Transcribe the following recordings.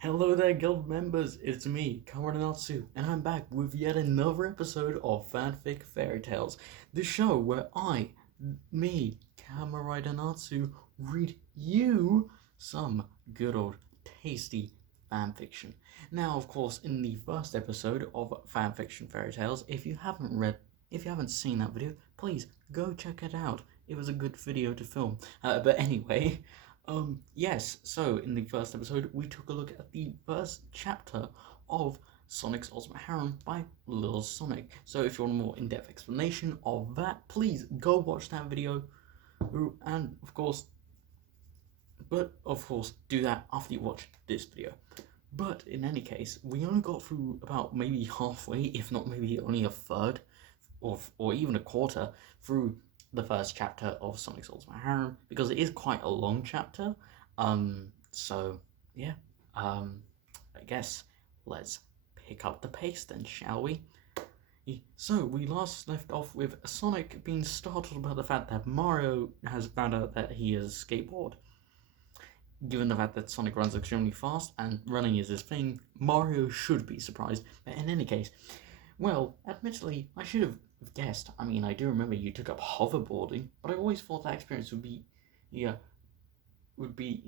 Hello there, guild members. It's me, Kawaranatsu, and I'm back with yet another episode of Fanfic Fairy Tales, the show where Kawaranatsu, read you some good old tasty fanfiction. Now, of course, in the first episode of Fanfiction Fairy Tales, if you haven't seen that video, please go check it out. It was a good video to film. But anyway. Yes, so in the first episode, we took a look at the first chapter of Sonic's Ultimate Harem by Lil Sonic. So if you want a more in-depth explanation of that, please go watch that video. And of course, do that after you watch this video. But in any case, we only got through about maybe halfway, if not maybe only a third, or even a quarter through the first chapter of Sonic's Ultimate Harem, because it is quite a long chapter. So yeah. I guess let's pick up the pace then, shall we? So we last left off with Sonic being startled by the fact that Mario has found out that he has a skateboard. Given the fact that Sonic runs extremely fast and running is his thing, Mario should be surprised. But in any case, well, admittedly, I should have guessed. I mean, I do remember you took up hoverboarding, but I always thought that experience would be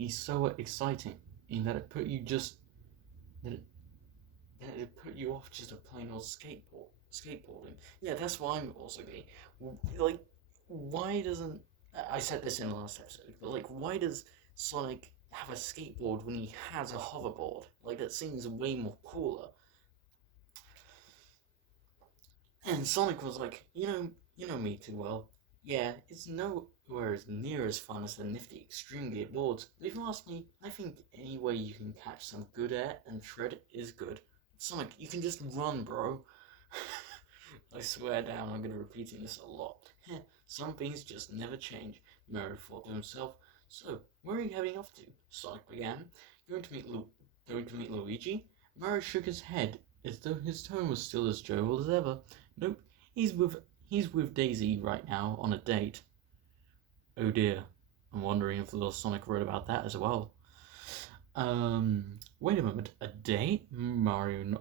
so exciting in that it put you off just a plain old skateboarding. Yeah, that's why I'm also gay. Like, why doesn't I said this in the last episode? But like, why does Sonic have a skateboard when he has a hoverboard? Like, that seems way more cooler. And Sonic was like, you know me too well. Yeah, it's nowhere as near as fun as the nifty extreme gear boards. But if you ask me, I think any way you can catch some good air and tread is good. Sonic, you can just run, bro. I swear down, I'm gonna be repeating this a lot. Some things just never change, Mario thought to himself. So, where are you heading off to? Sonic began. Going to meet Luigi? Mario shook his head, as though his tone was still as jovial as ever. Nope, he's with Daisy right now on a date. Oh dear, I'm wondering if little Sonic wrote about that as well. Wait a moment, a date? Mario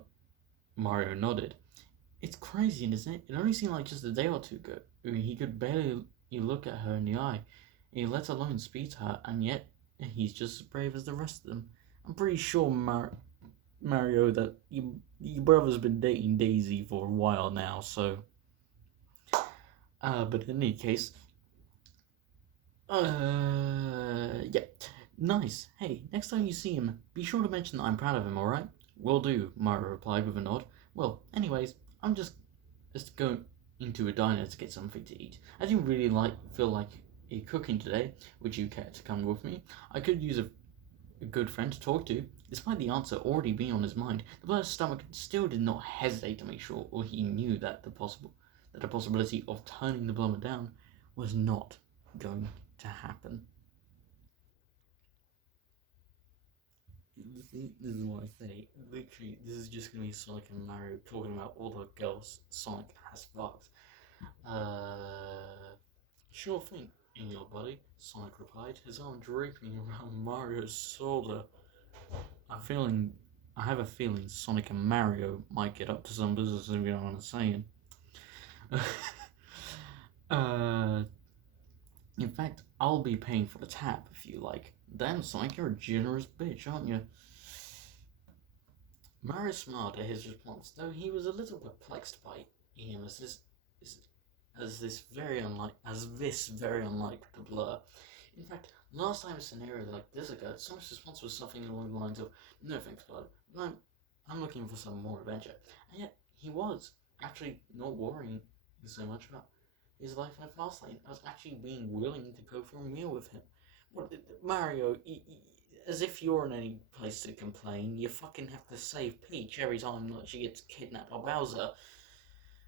nodded. It's crazy, isn't it? It only seemed like just a day or two ago. He could barely look at her in the eye, let alone speak to her, and yet he's just as brave as the rest of them. I'm pretty sure, Mario, that your brother's been dating Daisy for a while now, so... but in any case... yeah. Nice. Hey, next time you see him, be sure to mention that I'm proud of him, alright? Will do, Mario replied with a nod. Well, anyways, I'm just going into a diner to get something to eat. I didn't really feel like cooking today. Would you care to come with me? I could use a good friend to talk to. Despite the answer already being on his mind, the blur's stomach still did not hesitate to make sure, or he knew that the possibility of turning the plumber down was not going to happen. This is what I say. Literally, this is just gonna be Sonic and Mario talking about all the girls Sonic has fucked. Sure thing, in your buddy, Sonic replied, his arm draping around Mario's shoulder. I have a feeling Sonic and Mario might get up to some business, if you know what I'm saying. In fact, I'll be paying for the tab if you like. Damn, Sonic, you're a generous bitch, aren't you? Mario smiled at his response, though he was a little perplexed by him as this very unlike the blur. In fact, last time a scenario like this occurred, Sonic's response was something along the lines of, "No thanks, bud. I'm looking for some more adventure." And yet, he was actually not worrying so much about his life in a fast lane. I was actually being willing to go for a meal with him. What, Mario, as if you're in any place to complain, you fucking have to save Peach every time that she gets kidnapped by Bowser,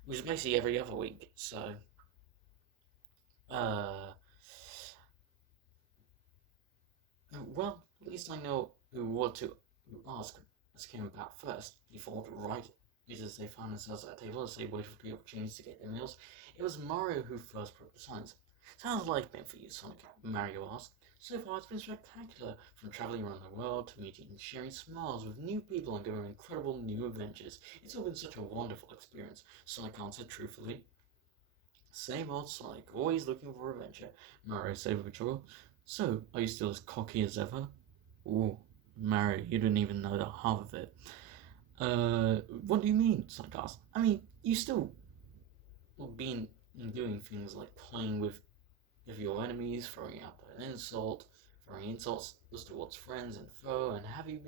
which is basically every other week, so... Well, at least I know what to ask as came about first, he thought, right? Just as they found themselves at a table as they waited for the opportunity to get their meals. It was Mario who first broke the silence. "Sounds like meant for you, Sonic," Mario asked. So far, it's been spectacular, from traveling around the world to meeting and sharing smiles with new people and going on incredible new adventures. It's all been such a wonderful experience. Sonic answered truthfully. Same old Sonic, always looking for adventure. Mario said with a chuckle. So, are you still as cocky as ever? Ooh, Mario, you didn't even know the half of it. What do you mean? Sonic asked. I mean, you still been doing things like playing with your enemies, throwing out an insult, throwing insults towards friends and foe, and have you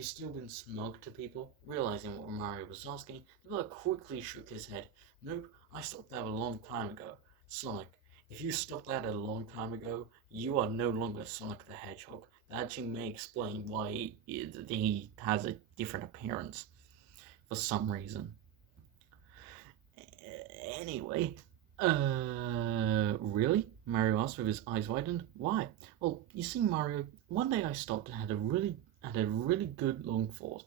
still been smug to people? Realizing what Mario was asking, the brother quickly shook his head. Nope, I stopped that a long time ago. Sonic, if you stopped that a long time ago, you are no longer Sonic the Hedgehog. That actually may explain why he has a different appearance for some reason. Anyway, really? Mario asked with his eyes widened. Why? Well, you see, Mario, one day I stopped and had a really good long thought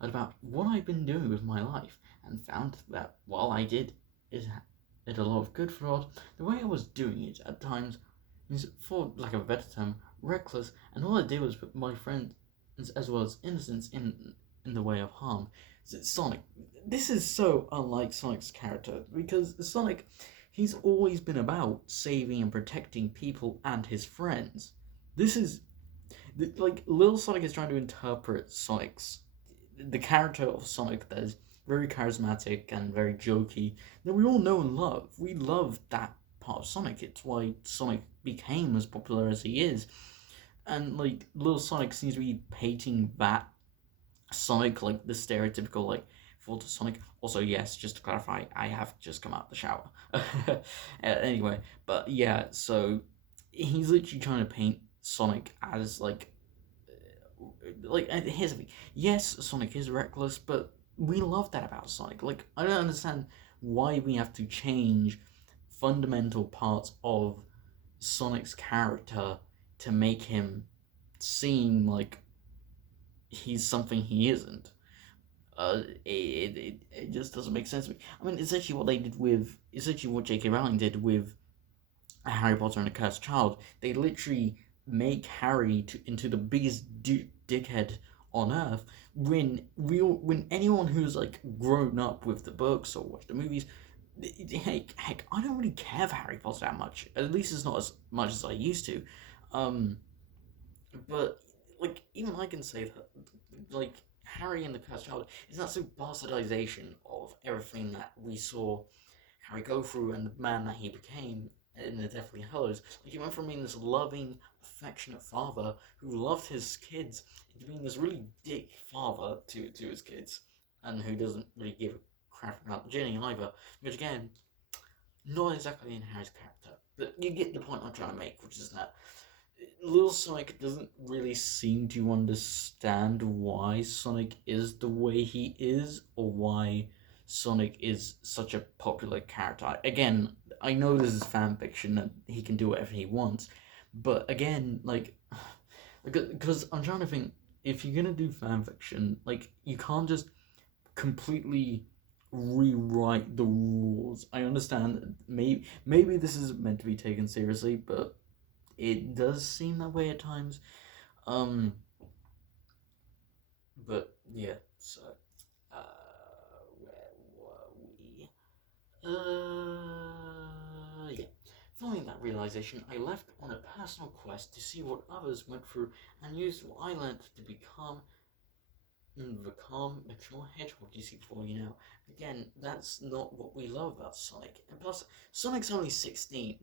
about what I've been doing with my life, and found that while I it, it a lot of good thought, the way I was doing it at times is, for lack of a better term, reckless, and all I did was put my friends as well as innocence in the way of harm. Sonic, this is so unlike Sonic's character, because Sonic, he's always been about saving and protecting people and his friends. This is like Little Sonic is trying to interpret the character of Sonic that is very charismatic and very jokey that we all know and love. We love that part of Sonic. It's why Sonic became as popular as he is. And like Little Sonic seems to be painting that Sonic, like the stereotypical like Volta Sonic. Also, yes, just to clarify, I have just come out the shower. Anyway, but yeah, so he's literally trying to paint Sonic as here's the thing. Yes, Sonic is reckless, but we love that about Sonic. Like, I don't understand why we have to change fundamental parts of Sonic's character to make him seem like he's something he isn't. It just doesn't make sense to me. I mean, essentially what J.K. Rowling did with Harry Potter and the Cursed Child. They literally make Harry into the biggest dickhead on earth. When anyone who's like grown up with the books or watched the movies, heck, I don't really care for Harry Potter that much. At least it's not as much as I used to. Um, but like even I can say that like Harry and the Cursed Child is that sort of bastardization of everything that we saw Harry go through and the man that he became in the Deathly Hallows. Like he went from being this loving, affectionate father who loved his kids into being this really dick father to his kids, and who doesn't really give a crap about Ginny either. Which again, not exactly in Harry's character, but you get the point I'm trying to make, which is that Little Sonic doesn't really seem to understand why Sonic is the way he is, or why Sonic is such a popular character. Again, I know this is fan fiction and he can do whatever he wants, but again, because I'm trying to think, if you're gonna do fan fiction, like you can't just completely rewrite the rules. I understand that maybe this is meant to be taken seriously, but it does seem that way at times. Um, but yeah, so where were we? Yeah. Following that realization, I left on a personal quest to see what others went through and used what I learned to become the calm, mature hedgehog you see before you now. Again, that's not what we love about Sonic. And plus, Sonic's only 16,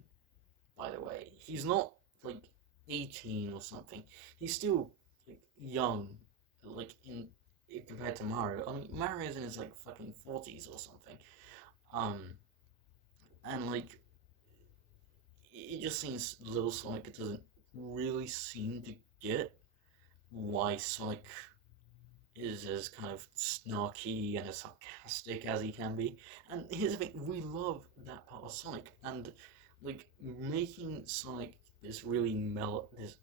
by the way. He's not like 18 or something. He's still like young, like in compared to Mario. I mean, Mario's in his like fucking 40s or something. Um, and like it just seems Little Sonic doesn't really seem to get why Sonic is as kind of snarky and as sarcastic as he can be. And here's the thing, we love that part of Sonic, and like making Sonic this really mellow, this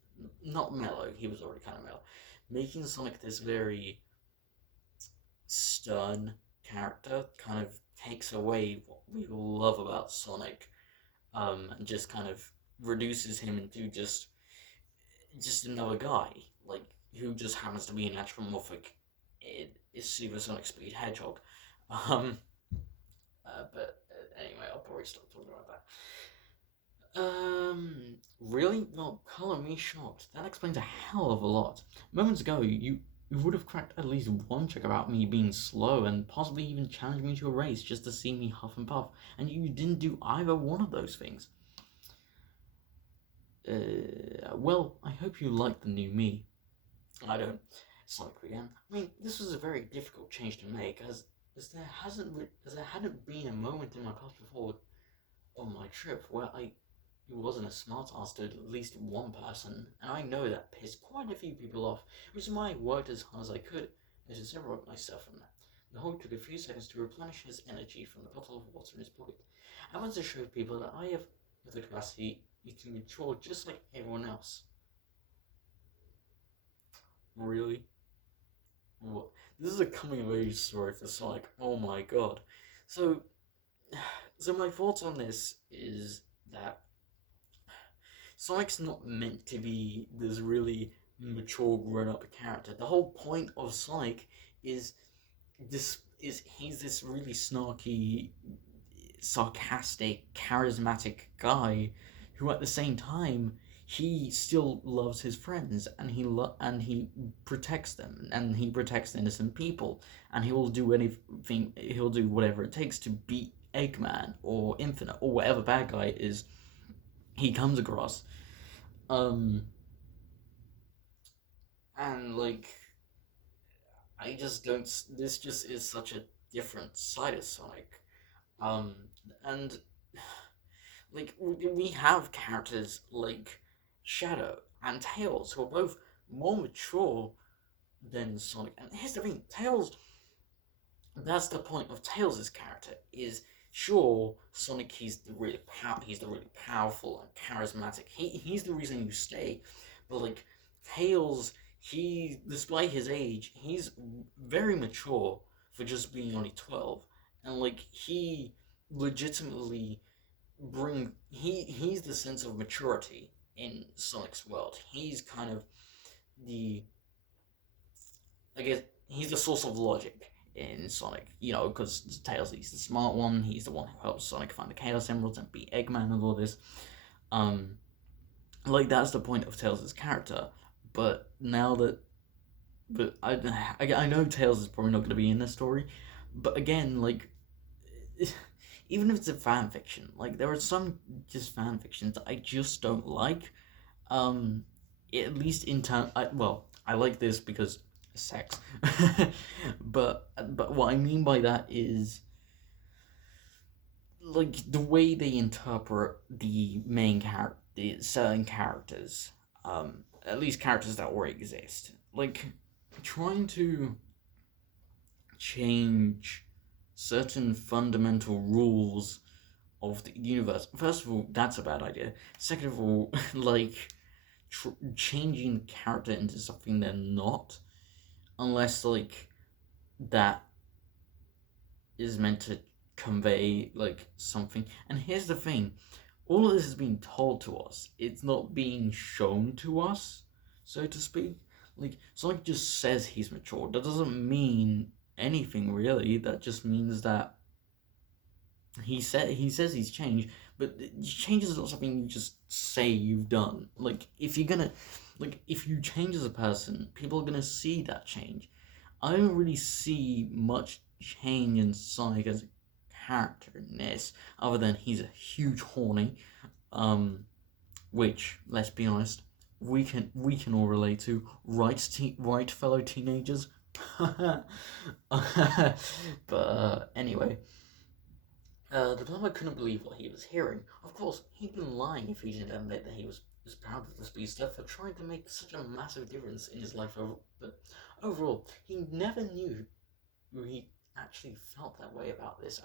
not mellow, he was already kind of mellow, making Sonic this very stern character kind of takes away what we love about Sonic, and just kind of reduces him into just just another guy, like, who just happens to be an anthropomorphic, is supersonic speed hedgehog. Um, but anyway, I'll probably stop talking about that. Really? Well, color me shocked. That explains a hell of a lot. Moments ago, you would have cracked at least one joke about me being slow and possibly even challenged me to a race just to see me huff and puff, and you didn't do either one of those things. Well, I hope you like the new me. I don't. Sonic began. I mean, this was a very difficult change to make, as there hadn't been a moment in my past before on my trip where I wasn't a smart ass to at least one person, and I know that pissed quite a few people off, which is why I worked as hard as I could to separate myself from that. The Hulk took a few seconds to replenish his energy from the bottle of water in his pocket. I wanted to show people that I have the capacity to mature just like everyone else. Really? What? This is a coming of age story for Sonic. Oh my god. So, so my thoughts on this is that Sonic's not meant to be this really mature, grown-up character. The whole point of Sonic is he's this really snarky, sarcastic, charismatic guy who, at the same time, he still loves his friends, and he protects them, and he protects innocent people, and he will do anything. He'll do whatever it takes to beat Eggman or Infinite or whatever bad guy is he comes across. Um, and like, I just don't. This just is such a different side of Sonic. Um, and like we have characters like Shadow and Tails who are both more mature than Sonic. And here's the thing, Tails. That's the point of Tails' character. Is sure Sonic he's the really powerful and charismatic. He's the reason you stay, but like Tails, he despite his age, he's very mature for just being only 12, and like he legitimately he's the sense of maturity in Sonic's world. He's kind of the I guess he's the source of logic in Sonic, because Tails, he's the smart one, he's the one who helps Sonic find the Chaos Emeralds and beat Eggman and all this. Um, like, that's the point of Tails' character, but now that, but I know Tails is probably not going to be in this story, but again, like, even if it's a fan fiction, like, there are some just fan fictions that I just don't like, at least in time, I like this because sex. but what I mean by that is like the way they interpret the main character, the certain characters, at least characters that already exist. Like trying to change certain fundamental rules of the universe. First of all, that's a bad idea. Second of all, like changing character into something they're not, unless like that is meant to convey like something. And here's the thing, all of this is being told to us, it's not being shown to us, so to speak. Like Sonic just says he's mature. That doesn't mean anything really. That just means that he says he's changed, but change is not something you just say you've done. Like if you change as a person, people are gonna see that change. I don't really see much change in Sonic as a character in this, other than he's a huge horny, which, let's be honest, we can all relate to, right, fellow teenagers. But anyway, the plumber couldn't believe what he was hearing. Of course, he'd been lying if he didn't admit that he was proud of the speedster for trying to make such a massive difference in his life. But overall, he never knew who he actually felt that way about his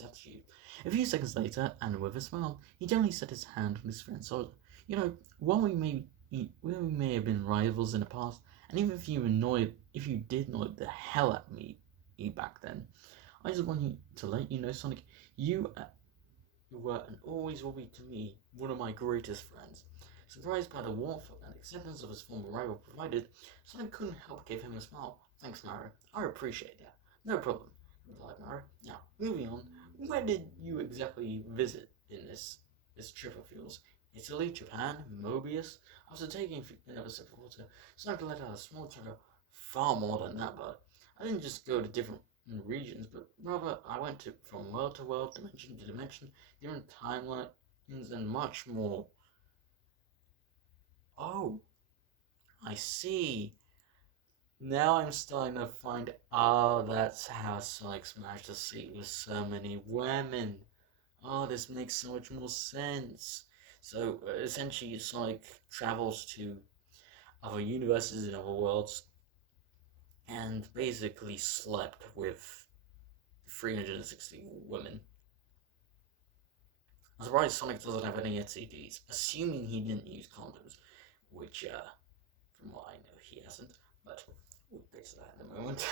attitude. A few seconds later, and with a smile, he gently set his hand on his friend's shoulder. While we may have been rivals in the past, and even if you did annoy the hell at me back then, I just want to let you know, Sonic, you were and always will be to me one of my greatest friends. Surprised by the warmth and acceptance of his former rival provided, Sonic couldn't help give him a smile. Thanks, Mario. I appreciate that. No problem, replied Mario. Now, moving on, where did you exactly visit in this trip of yours? Italy, Japan, Mobius? After taking another sip of water, Sonic let out a small chuckle. Far more than that, but I didn't just go to different regions, but rather I went from world to world, dimension to dimension, different timelines, and much more. Oh, I see. Now I'm starting to find, oh, that's how Sonic smashed a seat with so many women. Oh, this makes so much more sense. So, essentially, Sonic travels to other universes and other worlds and basically slept with 360 women. I'm surprised Sonic doesn't have any STDs, assuming he didn't use condoms, which, from what I know, he hasn't, but we'll get to that in a moment.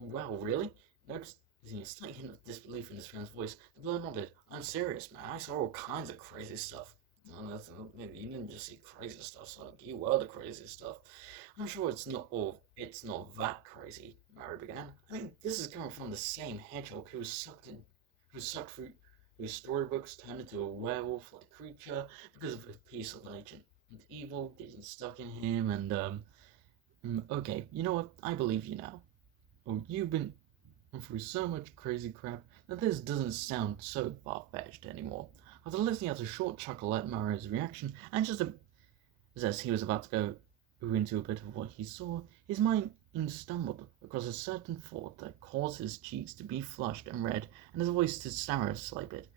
Wow, really? Noticing a slight hint of disbelief in his friend's voice, the blur nodded. I'm serious, man. I saw all kinds of crazy stuff. You didn't just see crazy stuff, Sonic. You were the crazy stuff. I'm sure it's not that crazy, Mario began. I mean, this is coming from the same hedgehog who was sucked through, whose storybooks turned into a werewolf-like creature because of a piece of ancient evil getting stuck in him, and okay, you know what? I believe you now. Oh, you've been through so much crazy crap that this doesn't sound so far-fetched anymore. After listening out a short chuckle at Mario's reaction, and just as he was about to go into a bit of what he saw, his mind stumbled across a certain thought that caused his cheeks to be flushed and red, and his voice to stammer a slight bit.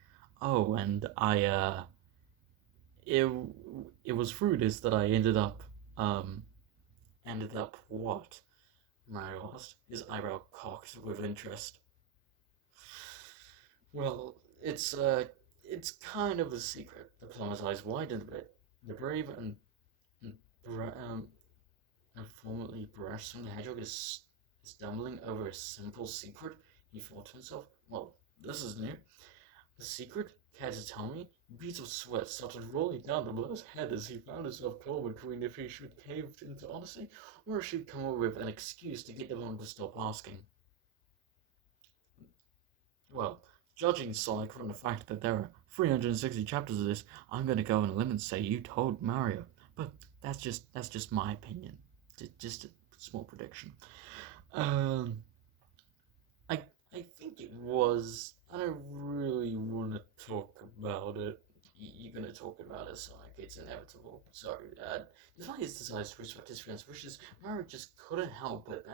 Oh, and it was through this that I ended up what? Mario asked, his eyebrow cocked with interest. Well, it's kind of a secret. The plumber's eyes widened a bit. The brave and formerly brash son of the hedgehog is stumbling over a simple secret. He thought to himself. Well, this is new. The secret? Care to tell me? Beads of sweat started rolling down the blur's head as he found himself torn between if he should cave into honesty or if she'd come up with an excuse to get them to stop asking. Well, judging Sonic from the fact that there are 360 chapters of this, I'm going to go on a limb and say you told Mario. But that's just my opinion. Just a small prediction. I think it was. I don't really want to talk about it. You're going to talk about it, Sonic. It's inevitable. Sorry, Dad. Despite his desire to respect his friend's wishes, Mario just couldn't help but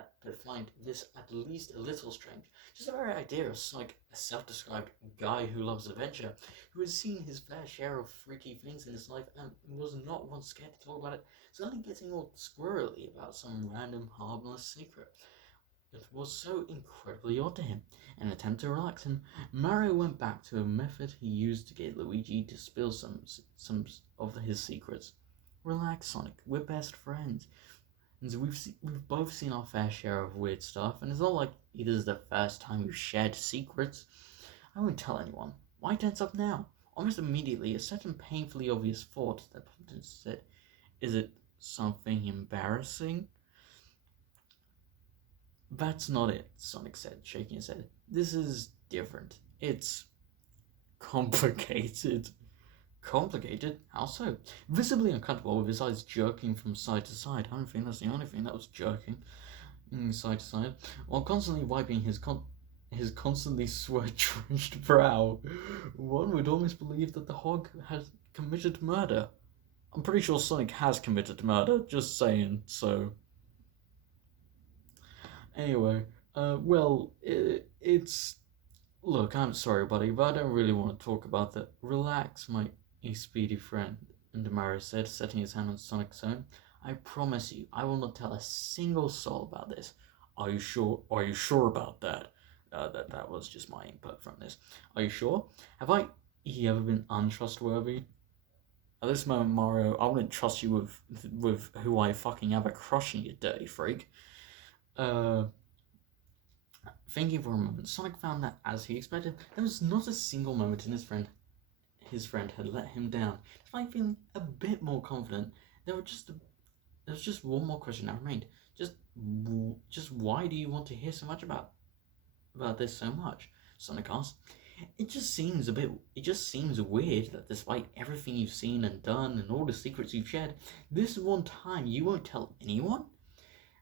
find this at least a little strange. Just the very idea of Sonic, a self-described guy who loves adventure, who has seen his fair share of freaky things in his life and was not once scared to talk about it, suddenly getting all squirrely about some random harmless secret. It was so incredibly odd to him. In an attempt to relax him, Mario went back to a method he used to get Luigi to spill some of his secrets. Relax, Sonic. We're best friends. And so we've both seen our fair share of weird stuff, and it's not like it is the first time we've shared secrets. I won't tell anyone. Why tense up now? Almost immediately, a certain painfully obvious thought that said, "Is it something embarrassing?" That's not it, Sonic said, shaking his head. This is different. It's complicated. Complicated? How so? Visibly uncomfortable, with his eyes jerking from side to side. I don't think that's the only thing that was jerking side to side, while constantly wiping his constantly sweat-drenched brow. One would almost believe that the hog had committed murder. I'm pretty sure Sonic has committed murder, just saying, so... Anyway, it's... Look, I'm sorry, buddy, but I don't really want to talk about that. Relax, my speedy friend, Mario said, setting his hand on Sonic's own. I promise you, I will not tell a single soul about this. Are you sure? Are you sure about that? That was just my input from this. Are you sure? Have he ever been untrustworthy? At this moment, Mario, I wouldn't trust you with who I fucking have a crush on, you dirty freak. Thinking for a moment, Sonic found that, as he expected, there was not a single moment in his friend his friend had let him down. Despite feeling a bit more confident, there was just one more question that remained. Just why do you want to hear so much about this so much? Sonic asked. It just seems weird that despite everything you've seen and done and all the secrets you've shared, this one time you won't tell anyone?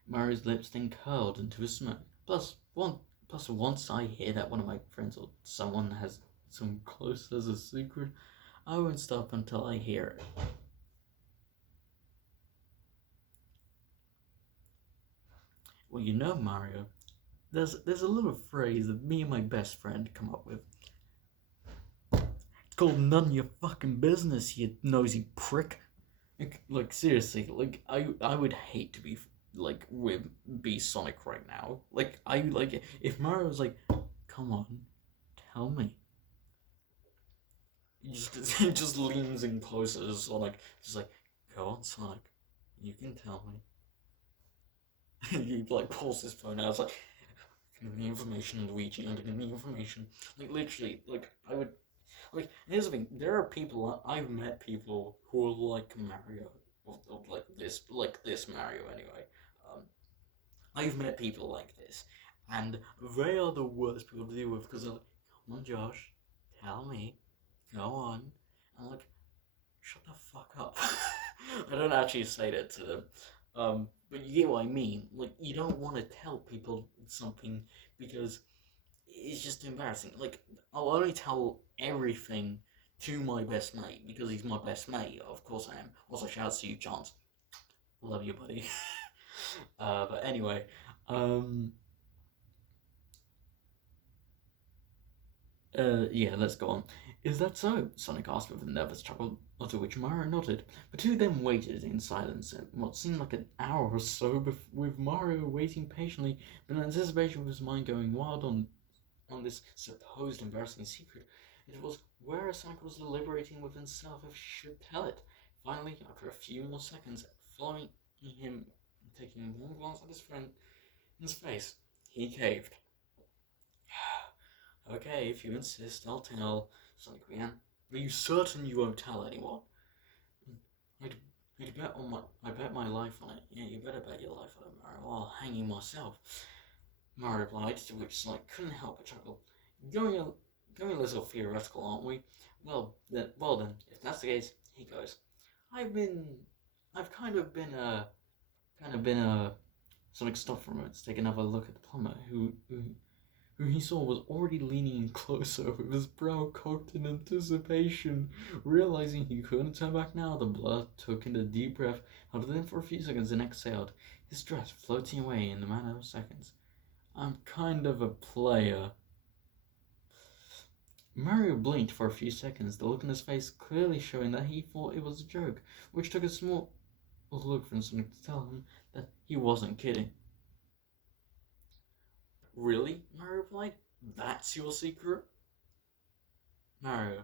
Mario's lips then curled into a smirk. Plus once I hear that one of my friends or someone has some close as a secret, I won't stop until I hear it. Well, you know, Mario, there's a little phrase that me and my best friend come up with. It's called "none of your fucking business, you nosy prick." Like seriously, like I would hate to be like with be Sonic right now. Like I like if Mario was like, "Come on, tell me." He just leans in closer to Sonic, just like, "Go on, Sonic, you can tell me." He like pulls his phone out, it's like, "Give me information, Luigi, and give me information." Like literally, like I would like. Here's the thing: there are people I've met people who are like Mario, or like this Mario anyway. Um, I've met people like this, and they are the worst people to deal with because they're like, "Come on, Josh, tell me, go on," and I'm like, "Shut the fuck up." I don't actually say that to them. But you get what I mean. Like, you don't want to tell people something because it's just embarrassing. Like, I'll only tell everything to my best mate because he's my best mate. Of course I am. Also, shout out to you, Chance. Love you, buddy. But anyway, um, yeah, let's go on. Is that so? Sonic asked with a nervous chuckle, to which Mario nodded. The two then waited in silence what seemed like an hour or so, with Mario waiting patiently, but in anticipation of his mind going wild on this supposed embarrassing secret. It was where Sonic was deliberating with himself if he should tell it. Finally, after a few more seconds, following him, taking one glance at his friend in his face, he caved. Okay, if you insist, I'll tell, Sonic began. Are you certain you won't tell anyone? I'd, I bet my life on it. Yeah, you better bet your life on it, Mario. I'll hang you myself. Mario replied, to which Sonic couldn't help but chuckle. Going a little theoretical, aren't we? Well then, if that's the case, he goes. I've been, I've kind of been a. Sonic stopped for a moment to take another look at the plumber, who he saw was already leaning in closer with his brow cocked in anticipation. Realizing he couldn't turn back now, the blur took in a deep breath, held it in for a few seconds, and exhaled, his stress floating away in the matter of seconds. I'm kind of a player. Mario blinked for a few seconds, the look on his face clearly showing that he thought it was a joke, which took a small look from Sonic to tell him that he wasn't kidding. Really? Mario replied. That's your secret? Mario,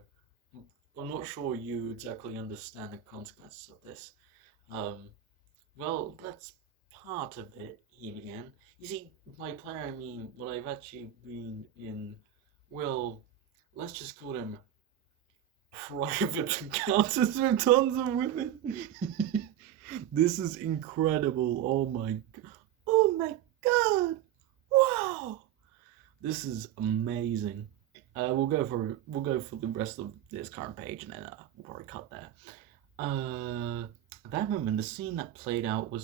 I'm not sure you exactly understand the consequences of this. Um, well, that's part of it, he began. You see, by player I mean what I've actually been in, well, let's just call them private encounters with tons of women. This is incredible. Oh my god. Wow. This is amazing. We'll go for the rest of this current page and then we'll probably cut there. At that moment, the scene that played out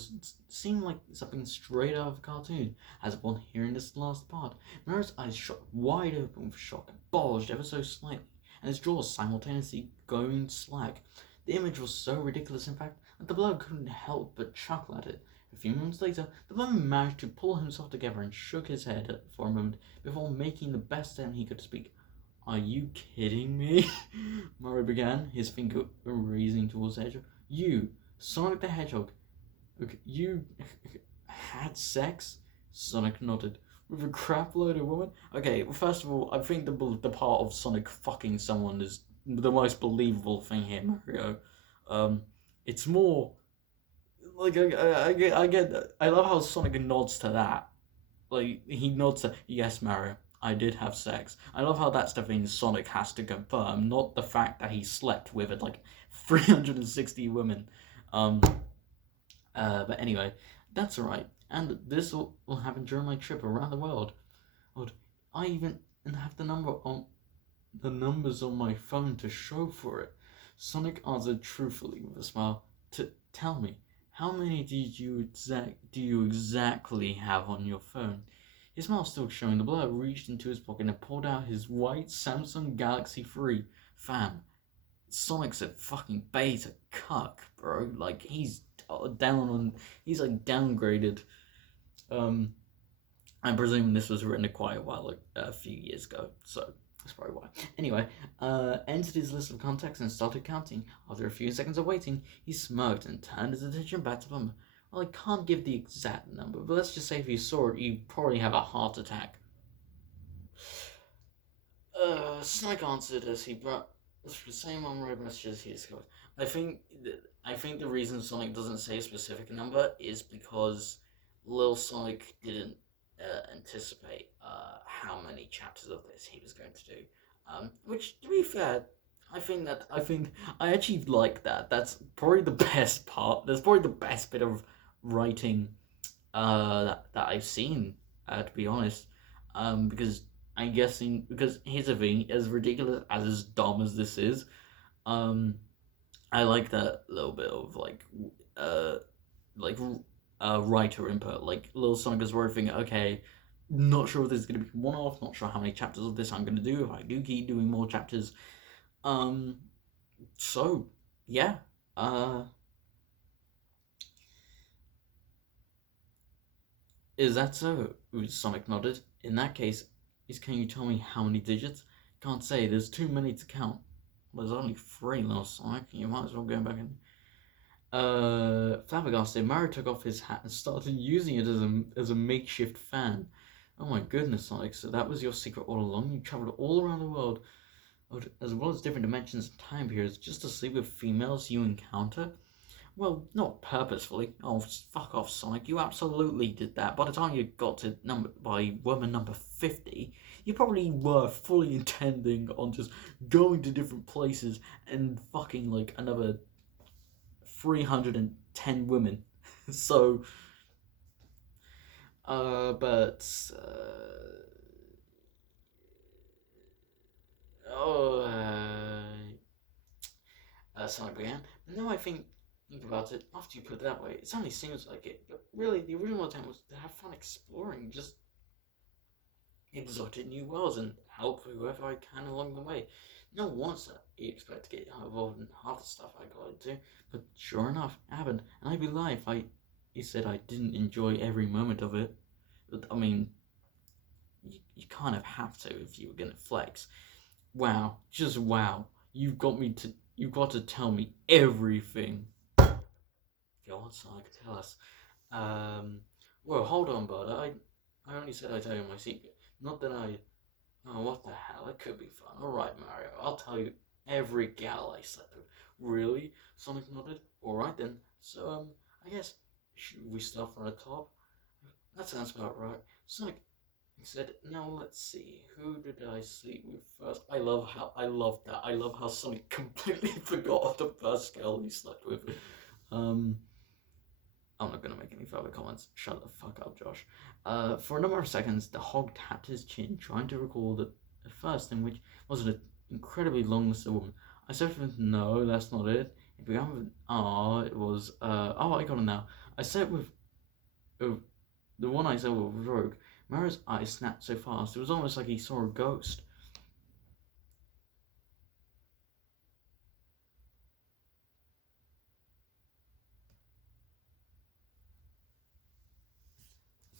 seemed like something straight out of a cartoon. As upon hearing this last part, Mario's eyes shot wide open with shock and bulged ever so slightly, and his jaws simultaneously going slack. The image was so ridiculous, in fact, that the bloke couldn't help but chuckle at it. A few moments later, the woman managed to pull himself together and shook his head for a moment before making the best attempt he could speak. Are you kidding me? Mario began, his finger raising towards the edge. You, Sonic the Hedgehog, you had sex? Sonic nodded. With a crap load of women? Okay, first of all, I think the part of Sonic fucking someone is the most believable thing here, Mario. It's more like I get I love how Sonic nods to that. Like he nods to yes, Mario. I did have sex. I love how that's the thing Sonic has to confirm, not the fact that he slept with like 360 women. Um, but anyway, that's alright. And this will happen during my trip around the world. Lord, I even have the numbers on my phone to show for it. Sonic answered truthfully with a smile. Tell me, how many do you exactly have on your phone? His smile still showing the blur, reached into his pocket and pulled out his white Samsung Galaxy 3. Fam, Sonic's a fucking beta cuck, bro. Like he's he's like downgraded. Um, I'm presuming this was written quite a while, a few years ago, so that's probably why. Anyway, entered his list of contacts and started counting. After a few seconds of waiting, he smirked and turned his attention back to the number. Well, I can't give the exact number, but let's just say if you saw it, you'd probably have a heart attack. Snake answered as he brought the same unread messages he discovered. I think I think the reason Sonic doesn't say a specific number is because Lil Sonic didn't anticipate how many chapters of this he was going to do. Which, to be fair, I think I actually like that. That's probably the best part. That's probably the best bit of writing that I've seen. To be honest, because I'm guessing because here's the thing: as ridiculous as dumb as this is, um, I like that little bit of uh like writer input. Like Little Sonic is worth thinking, okay, not sure if this is gonna be one off. Not sure how many chapters of this I'm gonna do. If I do keep doing more chapters, um, so yeah, is that so? Sonic nodded. In that case, can you tell me how many digits? Can't say. There's too many to count. There's only three, Little Sonic. You might as well go back and flabbergasted, Mario took off his hat and started using it as a makeshift fan. Oh my goodness, Sonic, so that was your secret all along? You travelled all around the world, as well as different dimensions and time periods, just to sleep with females you encounter? Well, not purposefully. Oh, fuck off, Sonic. You absolutely did that. By the time you got to by woman number 50, you probably were fully intending on just going to different places and fucking like another 310 women. So, but, oh, Sonic began. No, I think about it, after you put it that way, it certainly seems like it. But really, the original intent was to have fun exploring, just exotic new worlds and help whoever I can along the way. No once that you expect to get involved in half the stuff I got into, but sure enough, it happened. And I'd be lying if you said I didn't enjoy every moment of it. But I mean, you kind of have to if you were gonna flex. Wow, just wow. You've got to tell me everything. Go on, Sonic, tell us. Um, well, hold on, bud. I only said I'd tell you my secret. Not that I. Oh, what the hell? It could be fun. Alright, Mario. I'll tell you every gal I slept with. Really? Sonic nodded. Alright then. So, I guess, should we start from the top? That sounds about right. Sonic said, now let's see. Who did I sleep with first? I love that. I love how Sonic completely forgot the first girl he slept with. I'm not gonna make any further comments. Shut the fuck up, Josh. For a number of seconds, the hog tapped his chin, trying to recall the first thing, which was an incredibly long list of women. I said, no, that's not it. It began with, it was, I got it now. I said with, the one I said with Rogue. Mario's eyes snapped so fast, it was almost like he saw a ghost.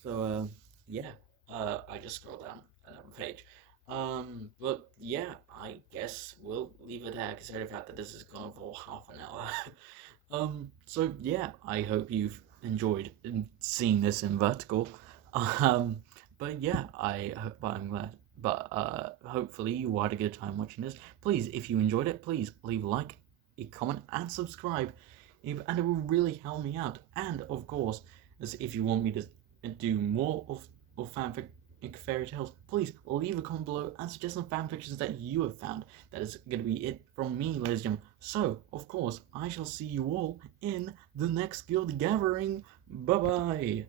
So, yeah, I just scrolled down another page. But yeah, I guess we'll leave it there, considering the fact that this is gone for half an hour. So yeah, I hope you've enjoyed seeing this in vertical. Um, but yeah, I'm glad. But hopefully you had a good time watching this. Please, if you enjoyed it, please leave a like, a comment, and subscribe, and it will really help me out. And of course, as if you want me to do more of fanfic fairy tales, please leave a comment below and suggest some fan fictions that you have found. That is going to be it from me, ladies and gentlemen. So, of course, I shall see you all in the next guild gathering. Bye bye.